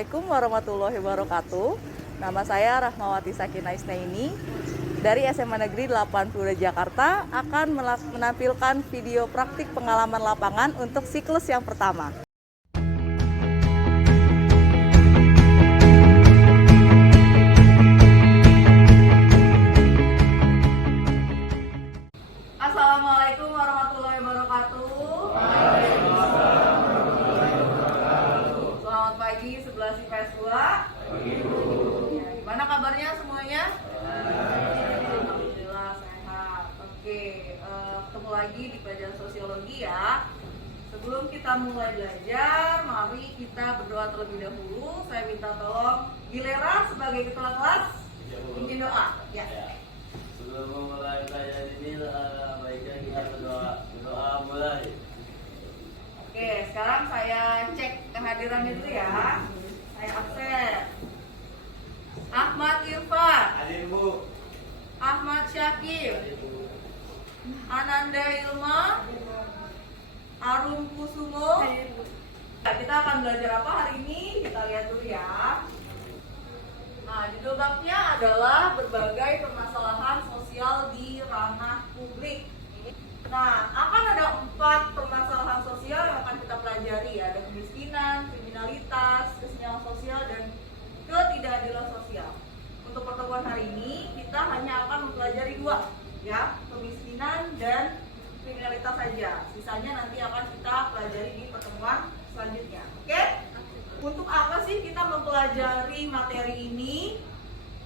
Assalamualaikum warahmatullahi wabarakatuh. Nama saya Rahmawati Sakinah Isnaini dari SMA Negeri 82 Jakarta akan menampilkan video praktik pengalaman lapangan untuk siklus yang pertama. Assalamualaikum warahmatullahi wabarakatuh. Selamat pagi, 11 IPS 2. Ya, gimana kabarnya semuanya? Alhamdulillah sehat. Oke, ketemu lagi di pelajaran sosiologi ya. Sebelum kita mulai belajar, mari kita berdoa terlebih dahulu. Saya minta tolong Gilera sebagai ketua kelas pimpin doa. Ya. Sebelum memulai belajar ini, baiknya kita berdoa mulai. Oke, sekarang saya cek kehadirannya dulu ya. Saya absen. Ahmad Irfan, Hadir Bu. Ahmad Syakir, Ananda Ilma, Arum Kusumo. Kita akan belajar apa hari ini? Kita lihat dulu ya. Nah, judul babnya adalah berbagai permasalahan sosial di ranah publik. Nah, akan ada 4 permasalahan sosial yang akan kita pelajari. Ada kemiskinan, kriminalitas, kesenjangan sosial, dan ketidakadilan sosial. Untuk pertemuan hari ini, kita hanya akan mempelajari 2, ya, kemiskinan dan kriminalitas saja. Sisanya nanti akan kita pelajari di pertemuan selanjutnya. Oke? Untuk apa sih kita mempelajari materi ini?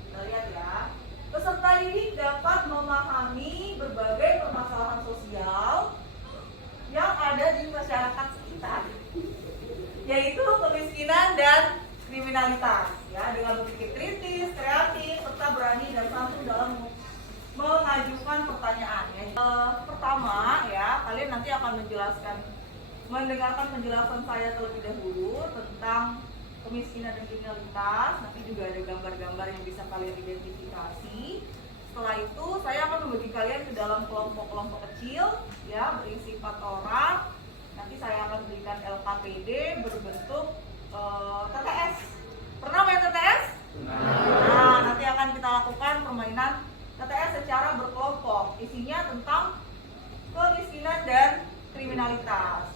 Kita lihat ya. Peserta ini dapat memahami berbagai permasalahan sosial yang ada di masyarakat sekitar, yaitu kemiskinan dan kriminalitas, ya, dengan berpikir kritis, kreatif, serta berani dan santun dalam mengajukan pertanyaan. Ya. Pertama, ya, kalian nanti akan mendengarkan penjelasan saya terlebih dahulu tentang kemiskinan dan kriminalitas. Nanti juga ada gambar-gambar yang bisa kalian identifikasi. Setelah itu saya akan membagi kalian ke dalam kelompok-kelompok kecil, ya, berisi 4 orang. Nanti saya akan berikan LKPD berbentuk TTS. Pernah main TTS? Nah, nanti akan kita lakukan permainan TTS secara berkelompok. Isinya tentang kemiskinan dan kriminalitas.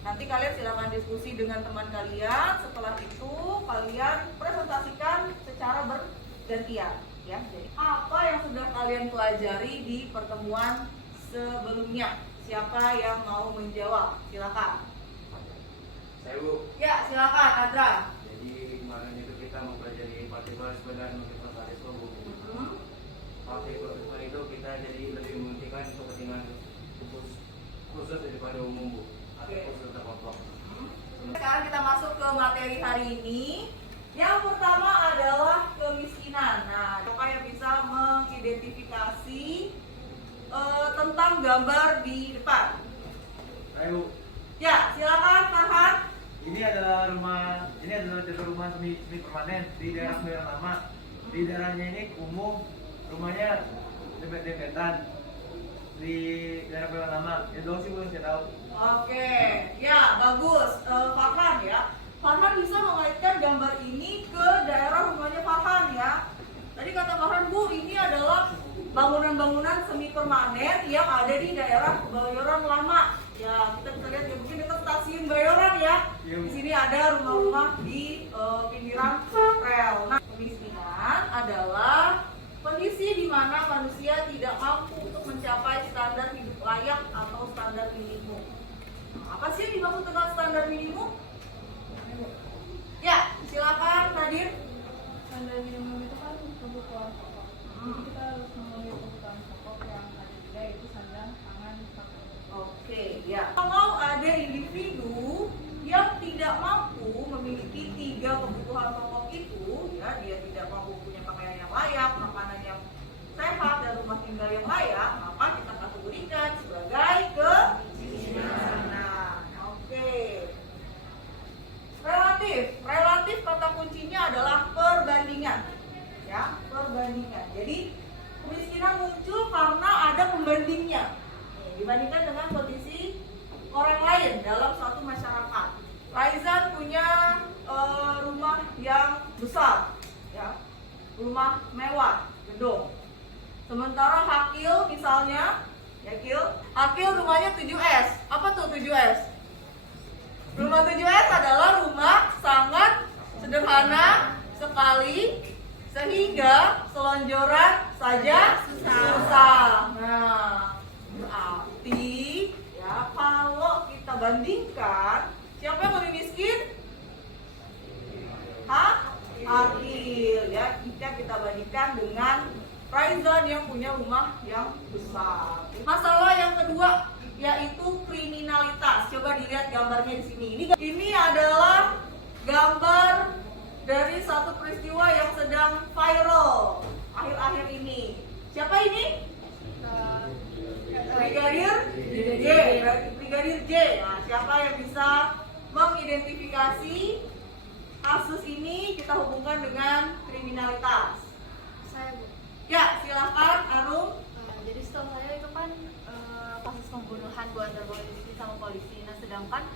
Nanti kalian silakan diskusi dengan teman kalian. Setelah itu kalian presentasikan secara bergantian, ya. Jadi apa yang sudah kalian pelajari di pertemuan sebelumnya? Siapa yang mau menjawab? Silakan. Saya Bu. Ya, silakan Adra. Jadi kemarin itu kita mempelajari partisipasi dan multipartisipasi Bu. Partisipasi itu kita jadi lebih mementingkan kepentingan khusus daripada umum Bu. Sekarang kita masuk ke materi hari ini. Yang pertama adalah kemiskinan. Nah, siapa yang bisa mengidentifikasi tentang gambar di depan? Ayo. Ya, silakan Farhan. Ini adalah tipe rumah semi permanen di daerah Medan Lama. Di daerahnya ini kumuh, rumahnya dempet-dempetan di daerah Medan Lama. Yang doang sih belum saya tahu. Oke, ya bagus. Farhan ya. Farhan bisa mengaitkan gambar ini ke daerah rumahnya Farhan ya. Tadi kata Farhan, Bu, ini adalah bangunan-bangunan semi permanen yang ada di daerah Bayoran Lama. Ya, kita bisa lihat ya, mungkin dekat stasiun Bayoran ya. Di sini ada rumah-rumah di pinggiran rel. Nah, kemiskinan adalah kondisi di mana manusia tidak mampu untuk mencapai standar hidup layak atau standar minimum. Apa sih yang dimaksud dengan standar minimum? Ya, silakan Nadir. Standar minimum itu kan kebutuhan pokok. Jadi kita harus memenuhi kebutuhan pokok yang ada juga, yaitu sandang, pangan, pakaian. Oke, ya. Kalau ada individu yang tidak mampu memiliki 3 kebutuhan pokok itu, ya, dia tidak mampu punya pakaian yang layak, makanan yang sehat, dan rumah tinggal yang layak, maka kita kategorikan sebagai kemiskinan. Nah, oke. Relatif kata kuncinya adalah perbandingan, ya, perbandingan. Jadi kemiskinan muncul karena ada pembandingnya, dibandingkan dengan kondisi orang lain dalam suatu masyarakat. Raizan punya rumah yang besar, ya, rumah mewah, gedung. Sementara Hakil misalnya, ya Hakil rumahnya 7S. Apa tuh 7S? Rumah 7S adalah rumah sangat sederhana sekali sehingga selonjoran saja susah. Nah, berarti ya kalau kita bandingkan, siapa yang lebih miskin? Hakil, ya. Jika kita bandingkan dengan Raizan yang punya rumah yang besar. Masalah yang kedua yaitu kriminalitas. Coba dilihat gambarnya di sini. Ini adalah gambar dari satu peristiwa yang sedang viral akhir-akhir ini. Siapa ini? Brigadir J. Brigadir J. Nah, siapa yang bisa mengidentifikasi kasus ini kita hubungkan dengan kriminalitas? Saya, Bu. Ya, silakan Arum. Jadi setahu saya itu kan kasus pembunuhan Bu antar polisi sama polisi. Nah, sedangkan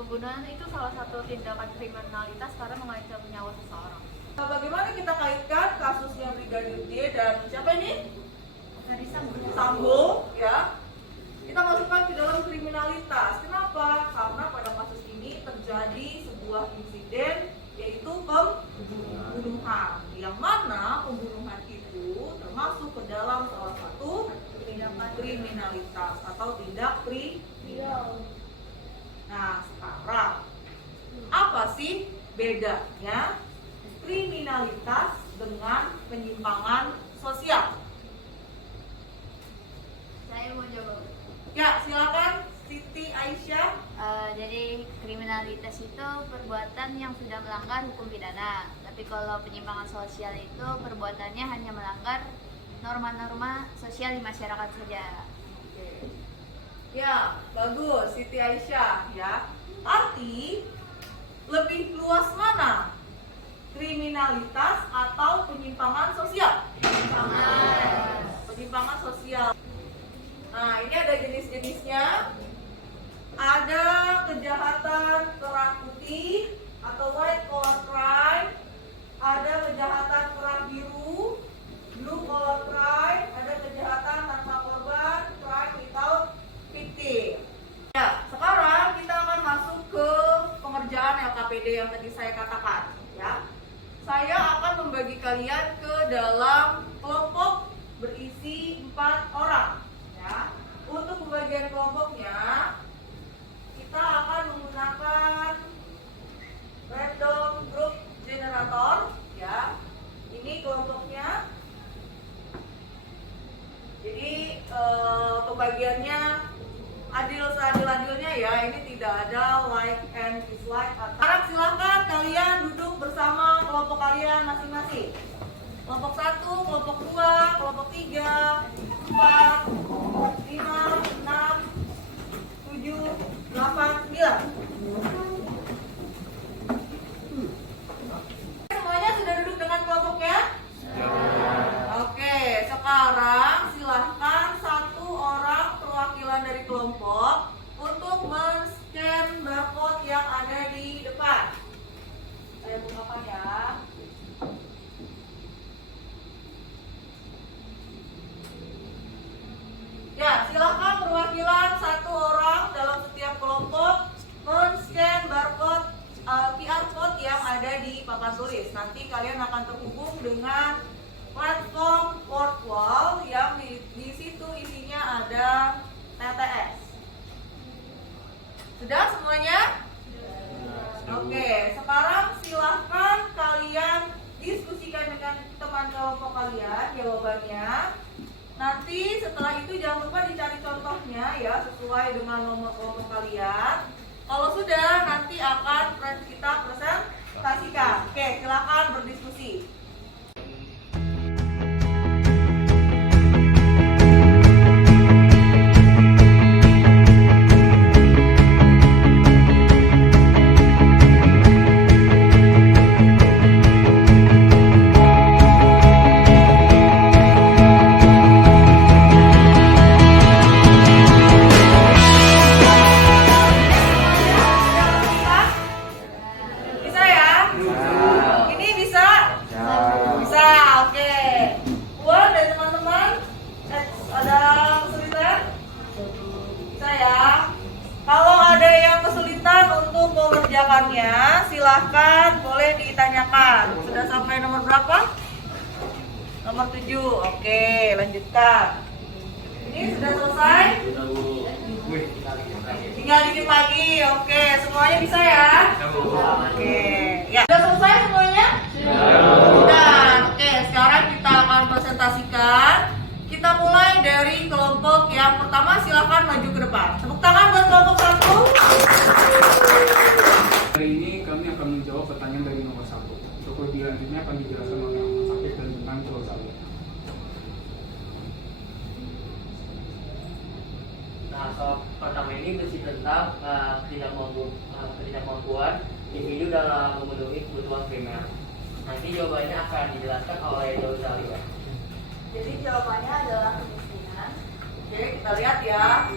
pembunuhan itu salah satu tindakan kriminalitas karena mengancam nyawa seseorang. Nah, bagaimana kita kaitkan kasusnya Brigadir J dan siapa ini? Tadi Sambo, ya. Kita masukkan ke dalam kriminalitas. Kenapa? Karena pada kasus ini terjadi sebuah insiden yaitu pembunuhan. Yang mana pembunuhan itu termasuk ke dalam salah satu tindakan kriminalitas atau tindak kriminal. Nah, sekarang apa sih bedanya kriminalitas dengan penyimpangan sosial? saya mau jawab. Ya, silakan Siti Aisyah. Jadi kriminalitas itu perbuatan yang sudah melanggar hukum pidana. Tapi kalau penyimpangan sosial itu perbuatannya hanya melanggar norma-norma sosial di masyarakat saja. Oke. Ya, bagus Siti Aisyah ya. Arti lebih luas mana? Kriminalitas atau penyimpangan sosial? Penyimpangan sosial. Nah, ini ada jenis-jenisnya. Ada kejahatan kerah putih atau white collar crime. Ada kejahatan kerah biru, blue collar crime. Ada kejahatan tanpa korban, crime without victim. Ya, sekarang kita akan masuk ke pengerjaan LKPD yang tadi saya katakan. Ya, saya akan membagi kalian ke dalam kelompok berisi 4 orang. Ya, untuk pembagian kelompoknya kita akan menggunakan random group generator. Ya, ini kelompoknya. Jadi pembagiannya adil seadil-adilnya ya. Ini tidak ada like and dislike. Sekarang silakan kalian duduk bersama kelompok kalian masing-masing. Kelompok 1, kelompok 2, kelompok 3, 4, 5, 6, 7, 8, 9. Semuanya sudah duduk dengan kelompoknya? Oke, sekarang silahkan satu orang perwakilan dari kelompok untuk men-scan barcode yang ada di depan. Saya bukakan ya. Ya, silakan perwakilan satu orang dalam setiap kelompok men-scan barcode QR code yang ada di papan tulis. Nanti kalian akan terhubung dengan platform Portwall yang di situ isinya ada TTS. Sudah semuanya? Oke, sekarang silahkan kalian diskusikan dengan teman kelompok kalian jawabannya. Nanti setelah itu jangan lupa dicari contohnya ya sesuai dengan nomor kelompok kalian. Kalau sudah nanti akan kita presentasikan. Oke, silakan berdiskusi. Bisa ya? Maju. Oke, lanjutkan. Ini sudah selesai? Tinggal dikit lagi. Oke, semuanya bisa ya? Oke. Ya, sudah selesai semuanya? Sudah. Oke, sekarang kita akan presentasikan. Kita mulai dari kelompok yang pertama, silakan maju ke depan. Tepuk tangan buat kelompok 1. Hari ini kami akan menjawab pertanyaan dari nomor 1. Untuk lebih lanjutnya akan dijelaskan oleh Ahmad Sakit dan tentang saya. Nah, soal pertama ini berisi tentang ketidakmampuan individu dalam memenuhi kebutuhan primer. Nanti jawabannya akan dijelaskan oleh Dozalia. Jadi jawabannya adalah kemiskinan. Oke, kita lihat ya.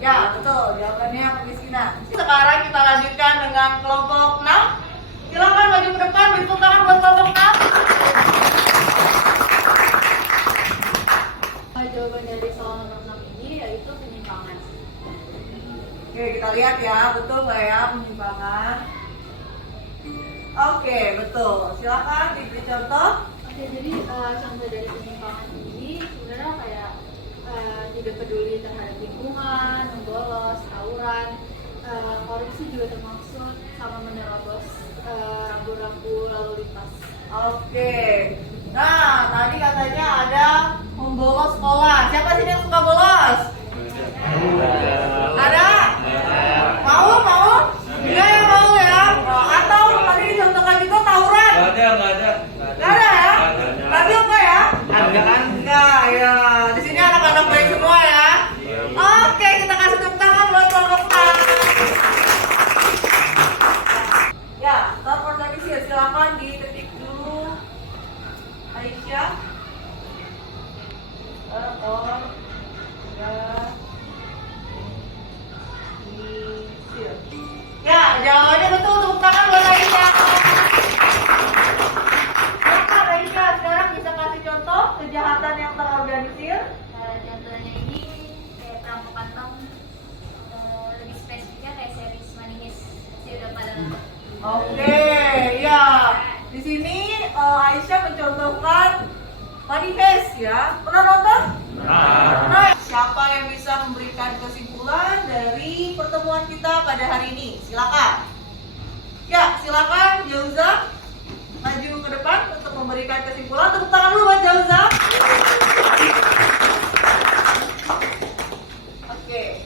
Ya, betul. Jawabannya kemiskinan. Sekarang kita lanjutkan dengan kelompok 6. Silakan maju ke depan, beri tepuk tangan buat kelompok 6. Jawaban dari soal nomor 6 ini yaitu penyimpangan. Oke, kita lihat ya. Betul nggak ya penyimpangan? Oke, betul. Silakan diberi contoh. Oke, jadi contoh dari penyimpangan ini sebenarnya kayak tidak peduli terhadap lingkungan, membolos, tawuran, korupsi juga termasuk, sama menerobos rambu-rambu lalu lintas. Oke. Nah, tadi katanya ada membolos sekolah. Siapa sih yang suka bolos? Ada? Mau? Enggak ya, mau ya? Atau tadi dicontohkan juga tawuran? Nggak ada. Enggak ada ya? Tapi apa ya? Ada kan? Enggak ya. Di sini anak-anak baik semua ya. Oke, kita kasih tepuk tangan buat kelompok A. Ya, start organisir. Silakan diketik dulu. Aisyah. Ya, jawabannya betul. Tepuk tangan buat Aisyah. Silakan Aisyah, sekarang bisa kasih contoh kejahatan yang terorganisir. Contohnya ini kayak perampokan bank, lebih spesifiknya kayak series Money Heist. Pasti udah pada nonton. Oke, ya. Di sini Aisyah mencontohkan Money Heist ya. Pernah nonton? Nah, siapa yang bisa memberikan kesimpulan dari pertemuan kita pada hari ini? Silakan. Ya, silakan Jauza maju ke depan untuk memberikan kesimpulan. Tepuk tangan dulu buat Jauza. Oke,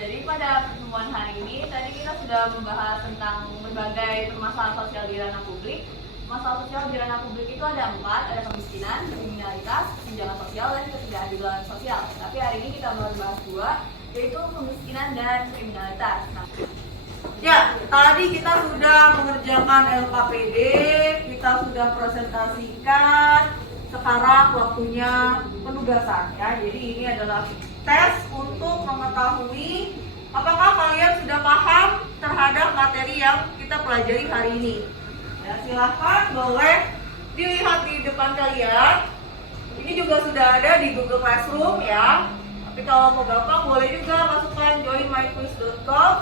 jadi pada pertemuan hari ini tadi kita sudah membahas tentang berbagai permasalahan sosial di ranah publik. Masalah sosial di ranah publik itu ada 4, ada kemiskinan, kriminalitas, kesenjangan sosial, dan ketidakadilan sosial. Tapi hari ini kita baru bahas 2, yaitu kemiskinan dan kriminalitas. Nah, Ya, tadi kita sudah mengerjakan LKPD, kita sudah presentasikan. Sekarang waktunya penugasan ya. Jadi ini adalah tes untuk mengetahui apakah kalian sudah paham terhadap materi yang kita pelajari hari ini. Ya, silahkan boleh dilihat di depan kalian. Ini juga sudah ada di Google Classroom ya. Tapi kalau mau gampang boleh juga masukkan joinmyquiz.com.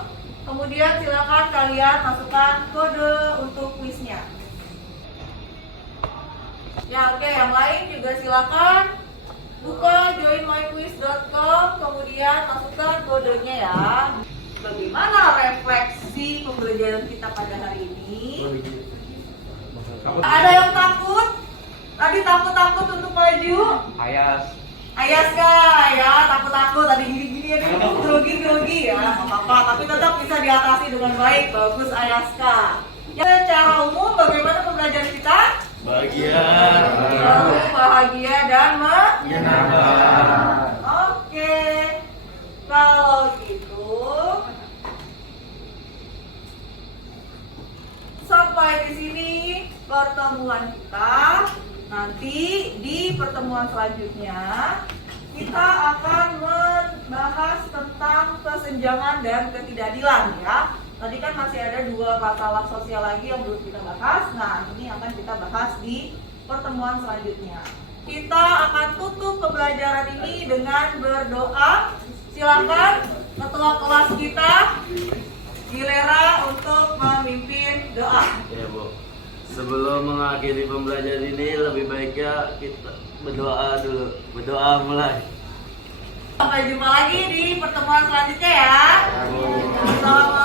Kemudian silakan kalian masukkan kode untuk kuisnya. Ya, oke, yang lain juga silakan buka joinmyquiz.com, kemudian masukkan kodenya ya. Bagaimana refleksi pembelajaran kita pada hari ini? Ada yang takut? Tadi takut untuk maju? Ayas kah ya, takut tadi gini-gini ya, grogi ya, nggak apa-apa, tapi tetap bisa diatasi dengan baik. Bagus Ayaska. Ya, secara umum bagaimana pembelajaran kita? Bahagia dan Menyenangkan. Oke, kalau gitu sampai di sini pertemuan kita. Nanti di pertemuan selanjutnya kita akan membahas tentang kesenjangan dan ketidakadilan ya. Tadi kan masih ada 2 masalah sosial lagi yang belum kita bahas. Nah, ini akan kita bahas di pertemuan selanjutnya. Kita akan tutup pembelajaran ini dengan berdoa. Silakan ketua kelas kita Gilera untuk memimpin doa. Ya Bu, sebelum mengakhiri pembelajaran ini lebih baiknya Berdoa dulu. Berdoa mulai. Sampai jumpa lagi di pertemuan selanjutnya ya. Assalamualaikum.